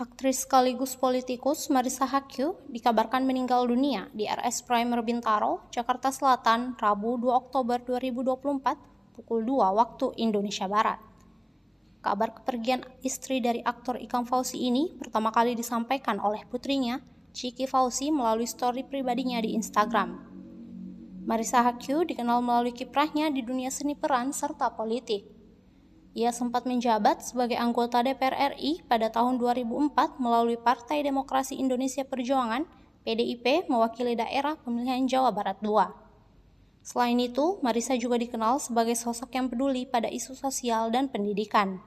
Aktris sekaligus politikus Marissa Haque dikabarkan meninggal dunia di RS Primer Bintaro, Jakarta Selatan, Rabu 2 Oktober 2024, pukul 2 waktu Indonesia Barat. Kabar kepergian istri dari aktor Ikang Fawzi ini pertama kali disampaikan oleh putrinya, Chiki Fawzi, melalui story pribadinya di Instagram. Marissa Haque dikenal melalui kiprahnya di dunia seni peran serta politik. Ia sempat menjabat sebagai anggota DPR RI pada tahun 2004 melalui Partai Demokrasi Indonesia Perjuangan (PDIP) mewakili daerah pemilihan Jawa Barat II. Selain itu, Marissa juga dikenal sebagai sosok yang peduli pada isu sosial dan pendidikan.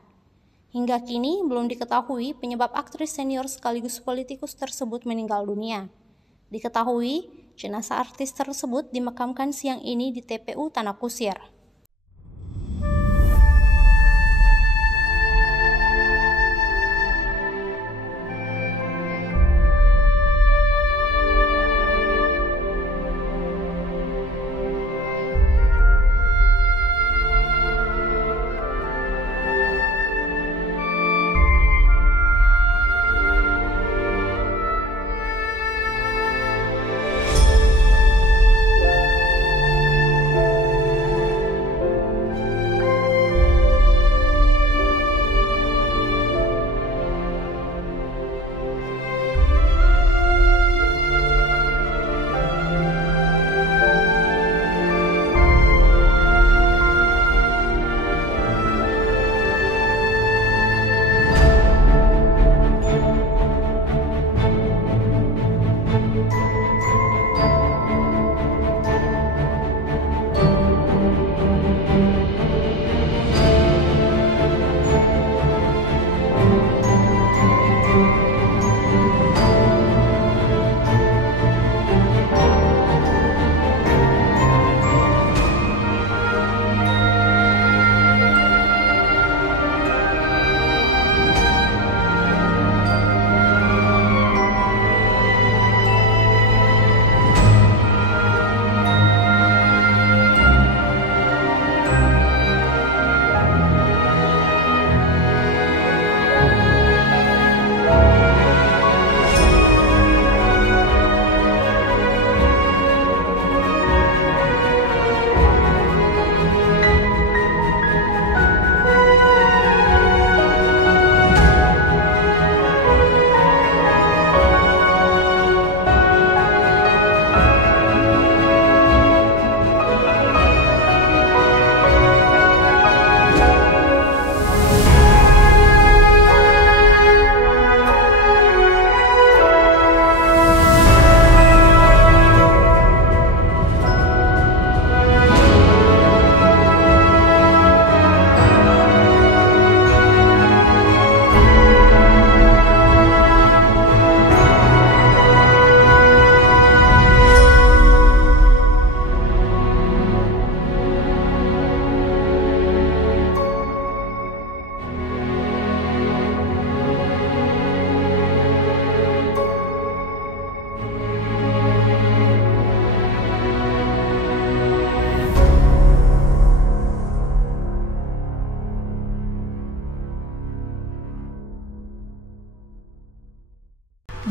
Hingga kini belum diketahui penyebab aktris senior sekaligus politikus tersebut meninggal dunia. Diketahui, jenazah artis tersebut dimakamkan siang ini di TPU Tanah Kusir.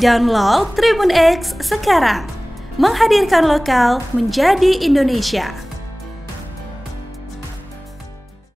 Download Tribun X sekarang, menghadirkan lokal menjadi Indonesia.